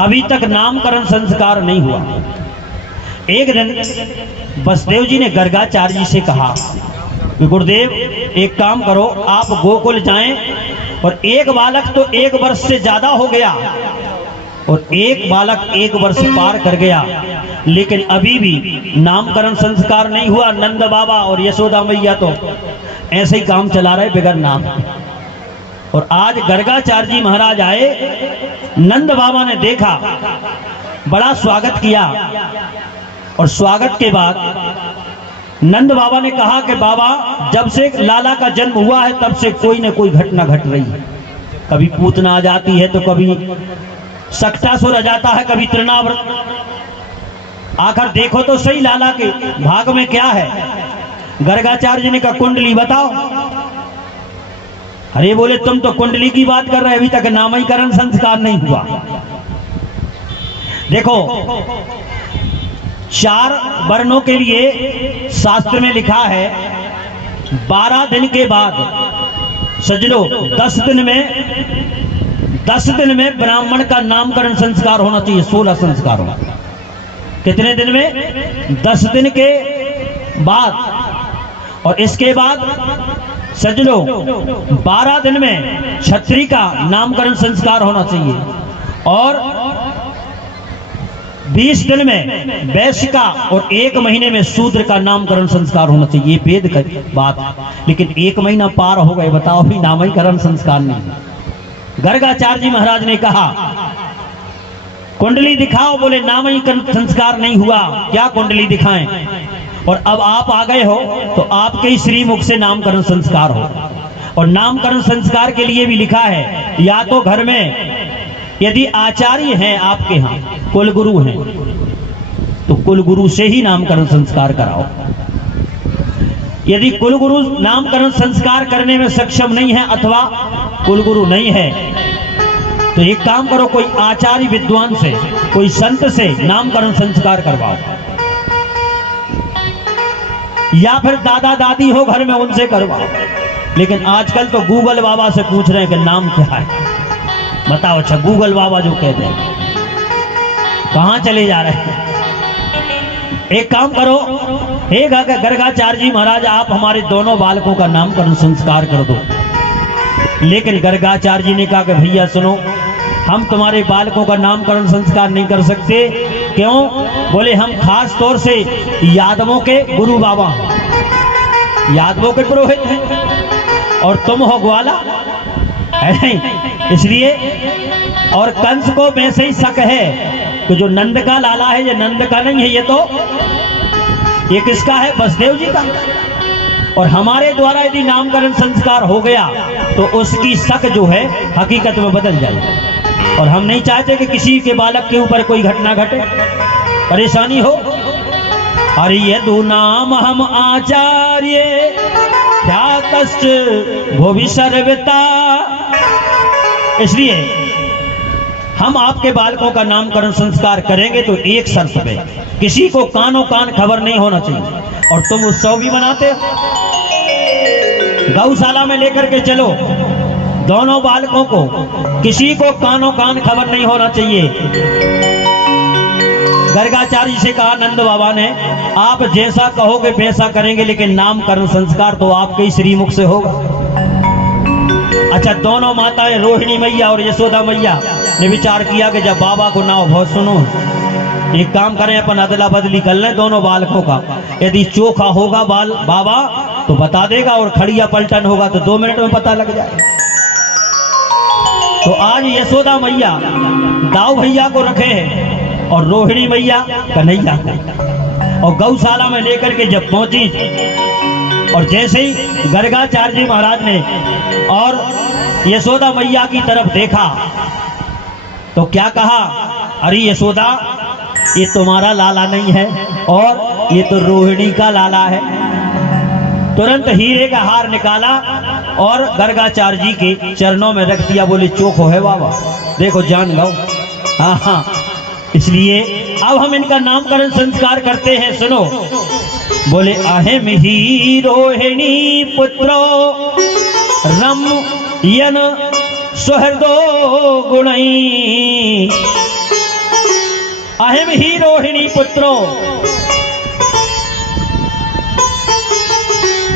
अभी तक नामकरण संस्कार नहीं हुआ। एक दिन वसुदेव जी ने गर्गाचार्य जी से कहा कि गुरुदेव एक काम करो, आप गोकुल जाएं और एक बालक तो 1 वर्ष से ज्यादा हो गया और एक बालक 1 वर्ष पार कर गया, लेकिन अभी भी नामकरण संस्कार नहीं हुआ। नंद बाबा और यशोदा मैया तो ऐसे ही काम चला रहे बिगर नाम। और आज गर्गाचार्य जी महाराज आए, नंद बाबा ने देखा, बड़ा स्वागत किया और स्वागत के बाद नंद बाबा ने कहा कि बाबा जब से लाला का जन्म हुआ है तब से कोई न कोई घटना घट रही है। कभी पूतना आ जाती है तो कभी सक्टासुर आ जाता है, कभी तृणाव्रत। आखिर देखो तो सही लाला के भाग में क्या है। गर्गाचार्य जी ने कहा कुंडली बताओ। अरे बोले तुम तो कुंडली की बात कर रहे, अभी तक नामकरण संस्कार नहीं हुआ। देखो 4 वर्णों के लिए शास्त्र में लिखा है 12 दिन के बाद सजनो 10 दिन में ब्राह्मण का नामकरण संस्कार होना चाहिए। 16 संस्कार होना। कितने दिन में? 10 दिन के बाद। और इसके बाद सजनो 12 दिन में क्षत्रिय का नामकरण संस्कार होना चाहिए और 20 दिन में वैश्य का और 1 महीने में शूद्र का नामकरण संस्कार होना चाहिए। ये वेद का बात है, लेकिन 1 महीना पार हो गए, बताओ भी नामकरण संस्कार नहीं। गर्गाचार्य जी महाराज ने कहा कुंडली दिखाओ। बोले नामकरण संस्कार नहीं हुआ, क्या कुंडली दिखाएं? और अब आप आ गए हो तो आपके ही श्रीमुख से नामकरण संस्कार हो। और नामकरण संस्कार के लिए भी लिखा है या तो घर में यदि आचार्य हैं आपके यहाँ, कुलगुरु हैं, तो कुलगुरु से ही नामकरण संस्कार कराओ। यदि कुलगुरु नामकरण संस्कार करने में सक्षम नहीं है अथवा कुलगुरु नहीं है तो एक काम करो, कोई आचार्य विद्वान से, कोई संत से नामकरण संस्कार करवाओ, या फिर दादा दादी हो घर में उनसे करवाओ। लेकिन आजकल तो गूगल बाबा से पूछ रहे हैं कि नाम क्या है, बताओ। अच्छा गूगल बाबा जो कहते हैं, कहां चले जा रहे हैं? एक काम करो, हे गर्गाचार्य जी महाराज आप हमारे दोनों बालकों का नामकरण संस्कार कर दो। लेकिन गर्गाचार्य जी ने कहा कि भैया सुनो, हम तुम्हारे बालकों का नामकरण संस्कार नहीं कर सकते। क्यों? बोले हम खास तौर से यादवों के गुरु बाबा, यादवों के पुरोहित हैं और तुम हो ग्वाला, है नहीं? इसलिए और कंस को वैसे ही शक है कि जो नंद का लाला है ये नंद का नहीं है, ये किसका है? वसुदेव जी का। और हमारे द्वारा यदि नामकरण संस्कार हो गया तो उसकी शक जो है हकीकत में बदल जाएगी। और हम नहीं चाहते कि किसी के बालक के ऊपर कोई घटना घटे, परेशानी हो। अरे यदु नाम हम आचार्य ख्यातश्च भुवि सर्वथा। इसलिए हम आपके बालकों का नामकरण संस्कार करेंगे तो एक शर्त पे, किसी को कानों कान खबर नहीं होना चाहिए। और तुम उत्सव भी मनाते हो, गौशाला में लेकर के चलो दोनों बालकों को, किसी को कानों कान खबर नहीं होना चाहिए। गर्गाचार्य से कहा नंद बाबा ने, आप जैसा कहोगे वैसा करेंगे, लेकिन नामकरण संस्कार तो आपके ही श्रीमुख से होगा। अच्छा दोनों माताएं रोहिणी मैया और यशोदा मैया ने विचार किया कि जब बाबा को नाम बहुत सुनो, एक काम करें अपन अदला बदली कर लें दोनों बालकों का। यदि चोखा होगा बाबा तो बता देगा और खड़िया पलटन होगा तो 2 मिनट में पता लग जाएगा। तो आज यशोदा मैया दाऊ भैया को रखे हैं और रोहिणी मैया कन्हैया। और गौशाला में लेकर के जब पहुंची और जैसे ही गर्गाचार्य जी महाराज ने और यशोदा मैया की तरफ देखा तो क्या कहा? अरे यशोदा ये तुम्हारा लाला नहीं है और ये तो रोहिणी का लाला है। तुरंत हीरे का हार निकाला और गर्गाचार्य जी के चरणों में रख दिया। बोले चोखो है बाबा, देखो जान गो। हाँ हाँ, इसलिए अब हम इनका नामकरण संस्कार करते हैं। सुनो, बोले अहम ही रोहिणी पुत्रो रम यन सुहृदो गुणई अहिम ही रोहिणी पुत्रो।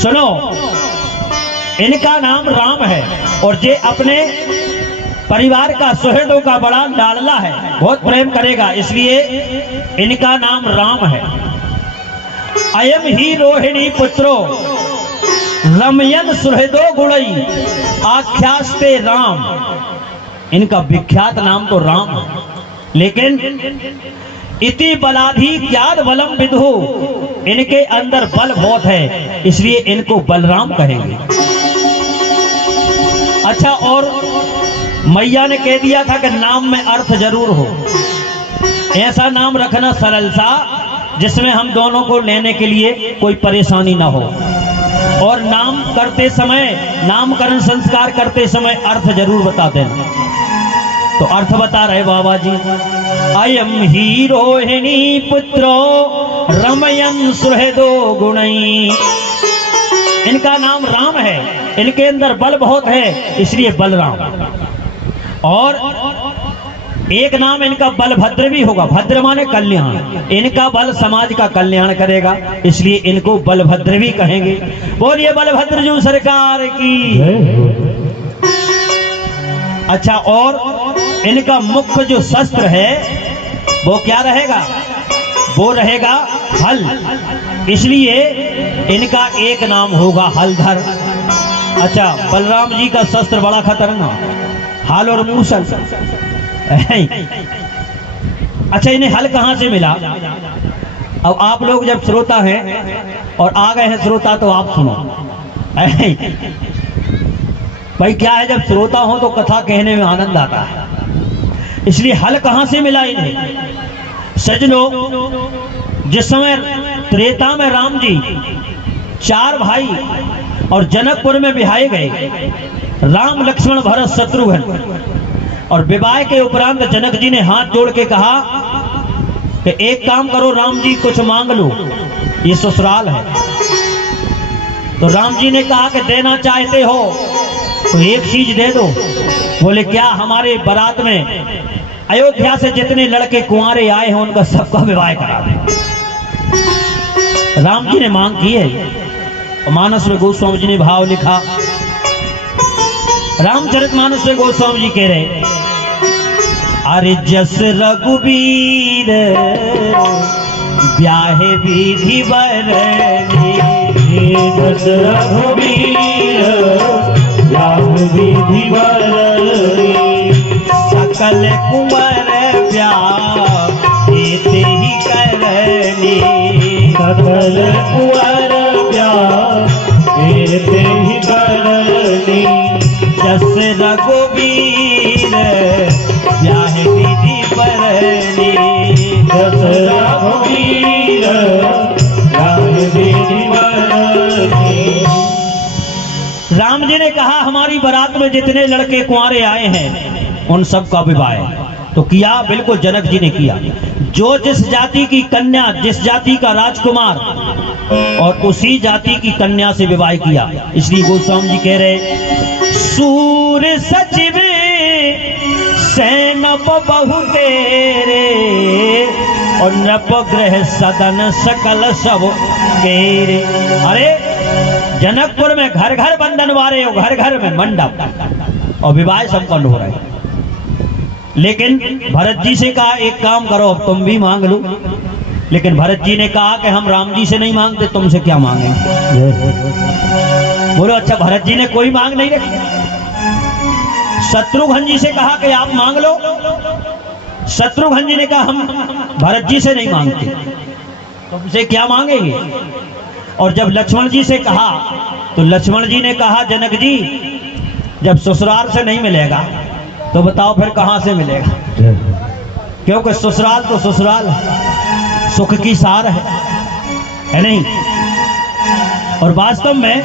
सुनो, इनका नाम राम है और जे अपने परिवार का सुहृदों का बड़ा लाडला है, बहुत प्रेम करेगा, इसलिए इनका नाम राम है। अयम ही रोहिणी पुत्रो रमयन सुहृदो गुणई आख्यास्ते राम। इनका विख्यात नाम तो राम है, लेकिन इति बलाधि ज्ञात बलम विदु, इनके अंदर बल बहुत है, इसलिए इनको बलराम कहेंगे। अच्छा, और मैया ने कह दिया था कि नाम में अर्थ जरूर हो, ऐसा नाम रखना सरल सा जिसमें हम दोनों को लेने के लिए कोई परेशानी ना हो, और नाम करते समय, नामकरण संस्कार करते समय अर्थ जरूर बता देना। तो अर्थ बता रहे बाबा जी, अयम ही रोहिणी पुत्रो रमयन सुहृदो गुणई। इनका नाम राम है, इनके अंदर बल बहुत है, इसलिए बलराम। और एक नाम इनका बलभद्र भी होगा, भद्र माने कल्याण, इनका बल समाज का कल्याण करेगा, इसलिए इनको बलभद्र भी कहेंगे। बोलिए बलभद्र जी सरकार की। अच्छा, और इनका मुख्य जो शस्त्र है वो क्या रहेगा? वो रहेगा हल, इसलिए इनका एक नाम होगा हलधर। अच्छा, बलराम जी का शस्त्र बड़ा खतरनाक, हल और मूसल। अच्छा, इन्हें हल कहां से मिला? अब आप लोग जब श्रोता हैं और आ गए हैं श्रोता, तो आप सुनो। भाई क्या है, जब श्रोता हो तो कथा कहने में आनंद आता है, इसलिए हल कहां से मिला इन्हें? सजनो, जिस समय त्रेता में राम जी 4 भाई और जनकपुर में बिहाए गए, राम लक्ष्मण भरत शत्रुघ्न, और विवाह के उपरांत जनक जी ने हाथ जोड़ के कहा कि एक काम करो राम जी, कुछ मांग लो, ये ससुराल है। तो राम जी ने कहा कि देना चाहते हो तो एक चीज दे दो। बोले क्या? हमारे बारात में अयोध्या से जितने लड़के कुंवारे आए हैं उनका सबका विवाह करा दे। राम जी ने मांग की है। मानस में गोस्वामी जी ने भाव लिखा, रामचरितमानस में गोस्वामी जी कह रहे, अरे जस रघुवीर ब्याहे विधि बरनी, जस रघुवीर ब्याहे विधि बरनी, सकल कुंवर ब्याहे ते ही करनी, सकल कुंवर ब्याहे ते ही करनी, जस रघुवीर ब्याहे विधि बरनी, जस रघुवीर ब्याहे विधि बरनी। राम जी ने कहा हमारी बारात में जितने लड़के कुंवारे आए हैं उन सब का विवाह, तो किया, बिल्कुल जनक जी ने किया। जो जिस जाति की कन्या, जिस जाति का राजकुमार, और उसी जाति की कन्या से विवाह किया। इसलिए गोस्वामी जी कह रहे, सूर सचिव सैनप बहु तेरे, और नप ग्रह सदन सकल सब केरे। अरे जनकपुर में घर घर बंधन वारे, घर घर में मंडप और विवाह संपन्न हो रहे। लेकिन भरत जी से कहा एक काम करो, अब तुम भी मांग लो। लेकिन भरत जी ने कहा कि हम राम जी से नहीं मांगते, तुमसे क्या मांगेंगे? बोलो अच्छा, भरत जी ने कोई मांग नहीं रखी। शत्रुघ्न जी से कहा कि आप मांग लो। शत्रुघ्न जी ने कहा हम भरत जी से नहीं मांगते, तुमसे क्या मांगेंगे? और जब लक्ष्मण जी से कहा तो लक्ष्मण जी ने कहा जनक जी, जब ससुराल से नहीं मिलेगा तो बताओ फिर कहां से मिलेगा? क्योंकि ससुराल तो ससुराल है, सुख की सार है नहीं? और वास्तव में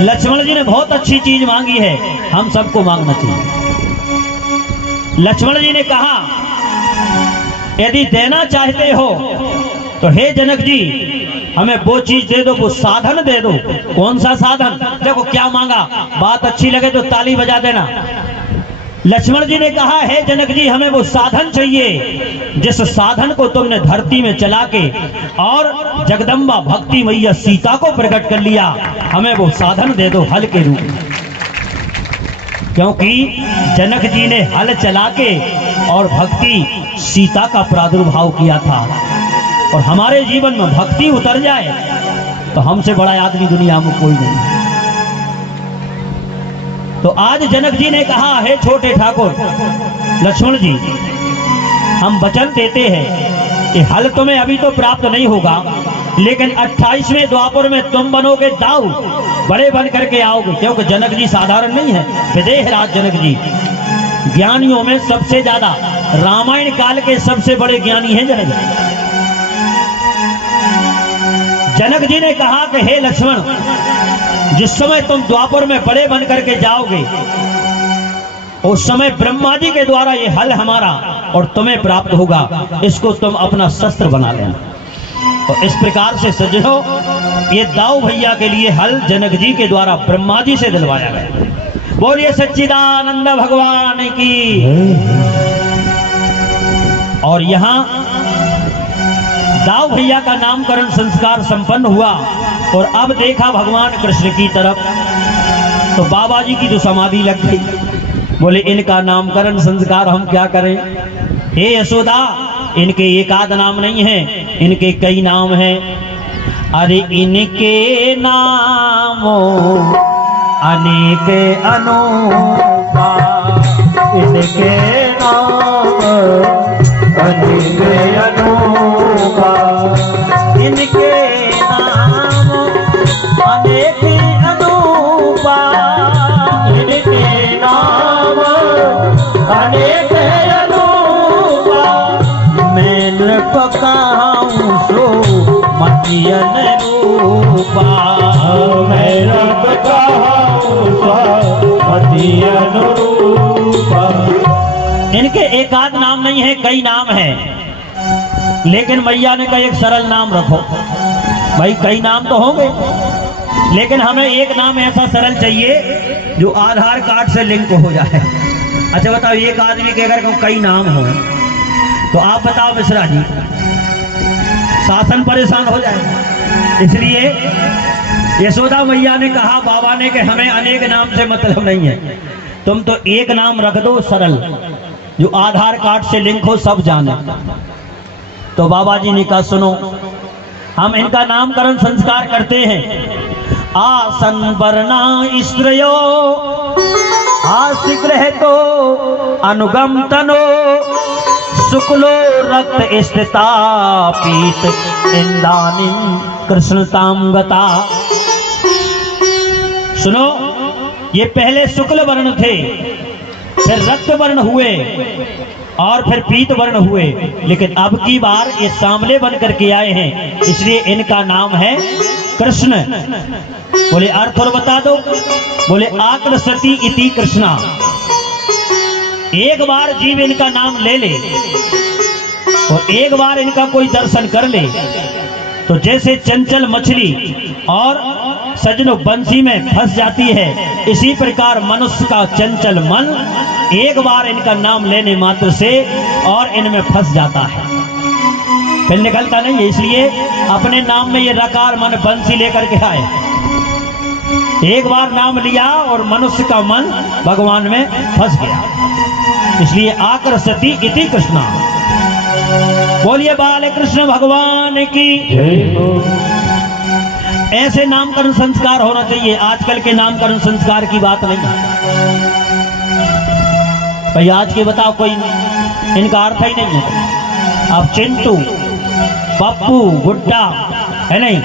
लक्ष्मण जी ने बहुत अच्छी चीज मांगी है, हम सबको मांगना चाहिए। लक्ष्मण जी ने कहा यदि देना चाहते हो तो हे जनक जी हमें वो चीज दे दो, वो साधन दे दो। कौन सा साधन? देखो क्या मांगा, बात अच्छी लगे तो ताली बजा देना। लक्ष्मण जी ने कहा, हे जनक जी, हमें वो साधन चाहिए जिस साधन को तुमने धरती में चला के और जगदम्बा भक्ति मैया सीता को प्रकट कर लिया, हमें वो साधन दे दो हल के रूप में। क्योंकि जनक जी ने हल चला के और भक्ति सीता का प्रादुर्भाव किया था, और हमारे जीवन में भक्ति उतर जाए तो हमसे बड़ा आदमी दुनिया में कोई नहीं। तो आज जनक जी ने कहा, हे छोटे ठाकुर लक्ष्मण जी, हम वचन देते हैं कि हल तुम्हें अभी तो प्राप्त नहीं होगा, लेकिन 28वें द्वापर में तुम बनोगे दाऊ, बड़े बन करके आओगे। क्योंकि जनक जी साधारण नहीं है, विदेह राज जनक जी ज्ञानियों में सबसे ज्यादा, रामायण काल के सबसे बड़े ज्ञानी हैं जनक जी। जनक जी ने कहा कि हे लक्ष्मण, जिस समय तुम द्वापर में बड़े बन करके जाओगे उस समय ब्रह्मा जी के द्वारा ये हल हमारा और तुम्हें प्राप्त होगा, इसको तुम अपना शस्त्र बना लेना। और इस प्रकार से सज्जनों, ये दाऊ भैया के लिए हल जनक जी के द्वारा ब्रह्मा जी से दिलवाया गया। बोलिए सच्चिदानंद भगवान की। और यहाँ दाऊ भैया का नामकरण संस्कार संपन्न हुआ, और अब देखा भगवान कृष्ण की तरफ तो बाबा जी की जो समाधि लग गई। बोले इनका नामकरण संस्कार हम क्या करें? हे यशोदा, इनके एक आध नाम नहीं है, इनके कई नाम हैं। अरे इनके नामों अनेक अनोखा, इनके नाम अनेक अनोखा, इनके नाम अनेक अनूपा, इनके नाम अनेक अनूपा। मैं नृप कहूँ सो मतियन रूपा, मैं नृप कहूँ सो मतियन रूपा। इनके एक आध नाम नहीं है, कई नाम है, लेकिन मैया ने कहा एक सरल नाम रखो। भाई कई नाम तो होंगे, लेकिन हमें एक नाम ऐसा सरल चाहिए जो आधार कार्ड से लिंक हो जाए। अच्छा बताओ, एक आदमी के अगर कई नाम हो तो आप बताओ मिश्रा जी, शासन परेशान हो जाए। इसलिए यशोदा मैया ने कहा बाबा ने कि हमें अनेक नाम से मतलब नहीं है, तुम तो एक नाम रख दो सरल, जो आधार कार्ड से लिंक हो, सब जाने। तो बाबा जी ने कहा सुनो, हम इनका नामकरण संस्कार करते हैं। आसन वर्णा स्त्रियो आशीग्रह तो अनुगम तनो, शुक्लो रक्त स्थिता पीत इंदानी कृष्णताम गता। सुनो, ये पहले शुक्ल वर्ण थे, फिर रक्त वर्ण हुए और फिर पीत वर्ण हुए, लेकिन अब की बार ये सांवले बन करके आए हैं, इसलिए इनका नाम है कृष्ण। बोले अर्थ और बता दो। बोले आकृष्टि इति कृष्णा। एक बार जीव इनका नाम ले ले और एक बार इनका कोई दर्शन कर ले तो जैसे चंचल मछली और सजनो बंसी में फंस जाती है, इसी प्रकार मनुष्य का चंचल मन एक बार इनका नाम लेने मात्र से और इनमें फंस जाता है, फिर निकलता नहीं है। इसलिए अपने नाम में ये रकार मन बंसी लेकर के आए। एक बार नाम लिया और मनुष्य का मन भगवान में फंस गया, इसलिए आकृष्टि इति कृष्णा। बोलिए बाल कृष्ण भगवान की। ऐसे नामकरण संस्कार होना चाहिए, आजकल के नामकरण संस्कार की बात नहीं। भाई आज के बताओ, कोई इनका अर्थ ही नहीं है। अब चिंटू, पप्पू, गुड्डा है नहीं।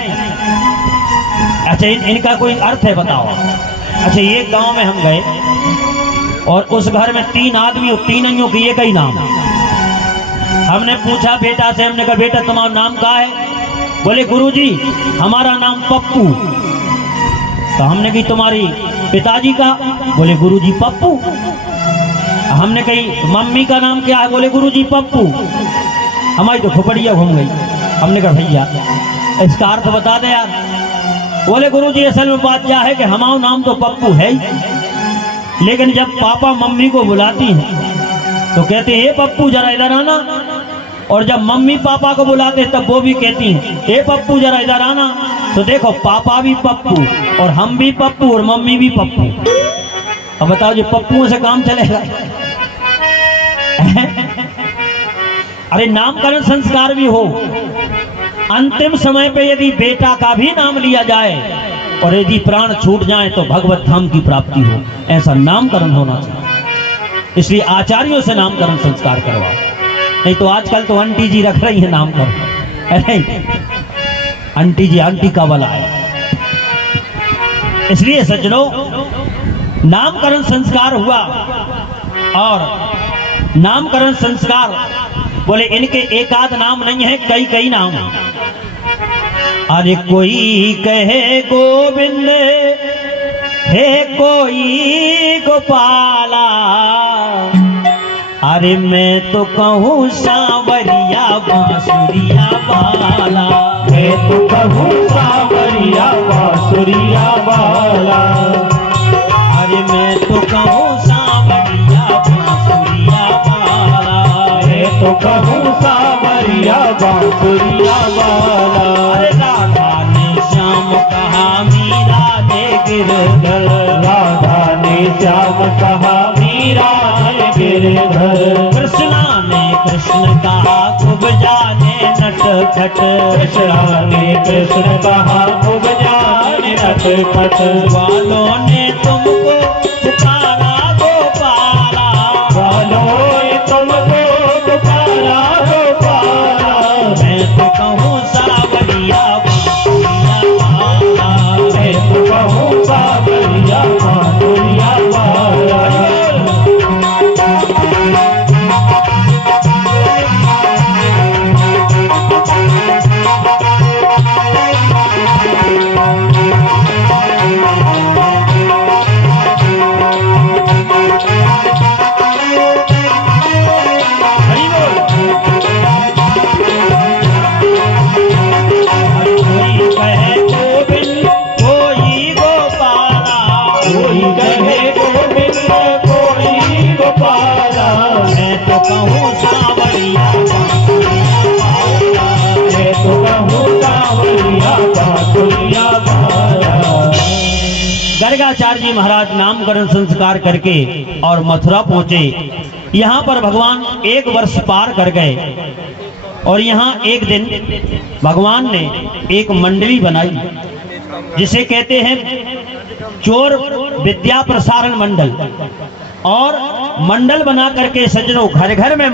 अच्छा इनका कोई अर्थ है बताओ। अच्छा एक गांव में हम गए और उस घर में 3 आदमी और 3 के एक ही नाम। हमने पूछा बेटा से, हमने कहा बेटा तुम्हारा नाम क्या है? बोले गुरुजी हमारा नाम पप्पू। तो हमने कही तुम्हारी पिताजी का? बोले गुरुजी पप्पू। हमने कही मम्मी का नाम क्या है? बोले गुरुजी पप्पू। हमारी तो खोपड़िया घूम गई। हमने कहा भैया इसका अर्थ बता दे यार। बोले गुरुजी असल में बात क्या है कि हमारा नाम तो पप्पू है ही, लेकिन जब पापा मम्मी को बुलाती हैं तो कहते हैं ए पप्पू जरा इधर आना, और जब मम्मी पापा को बुलाते हैं तब वो भी कहती हैं ए पप्पू जरा इधर आना। तो देखो पापा भी पप्पू और हम भी पप्पू और मम्मी भी पप्पू। अब बताओ जो पप्पुओं से काम चलेगा? अरे नामकरण संस्कार भी हो, अंतिम समय पे यदि बेटा का भी नाम लिया जाए और यदि प्राण छूट जाए तो भगवत धाम की प्राप्ति हो, ऐसा नामकरण होना चाहिए। इसलिए आचार्यों से नामकरण संस्कार करवाओ, नहीं तो आजकल तो आंटी जी रख रही है नामकरण, आंटी जी आंटी का वाला है। इसलिए सज्जनों नामकरण संस्कार हुआ, और नामकरण संस्कार बोले इनके एक आध नाम नहीं है, कई कई नाम है। अरे कोई कहे गोविंद है, कोई गोपाला, अरे मैं तो कहूँ सांवरिया बांसुरिया वाला, मैं तो कहूँ सांवरिया बांसुरिया वाला, अरे मैं तो कहूँ सांवरिया बांसुरिया वाला, मैं तो कहूँ सांवरिया बांसुरिया वाला। अरे राधा ने श्याम कहा मीरा ने गिरधर, राधा ने श्याम कहा मीरा है गिरधर, कृष्णा ने कृष्ण कहा खूब जाने नटखट, कृष्णा ने कृष्ण कहा खूब जाने नटखट, वालों ने तुमको पुकारा गोपाला, वालों ने तुमको पुकारा गोपाला, मैं तो कहूँ सावरिया बांसुरिया वाला, मैं तो कहूँ सांवरिया बांसुरिया वाला। हरि बोल। कोई कहे गोविंद कोई गोपाला, कोई कहे गोविंद कोई गोपाला, मैं तो कहूँ सावरिया बांसुरिया वाला, मैं तो कहूँ सांवरिया बांसुरिया वाला। गर्गाचार्य जी महाराज नामकरण संस्कार करके और मथुरा पहुंचे। यहाँ पर भगवान 1 वर्ष पार कर गए, और यहाँ एक दिन भगवान ने एक मंडली बनाई जिसे कहते हैं चोर विद्या प्रसारण मंडल, और मंडल बना करके सज्जनों घर घर में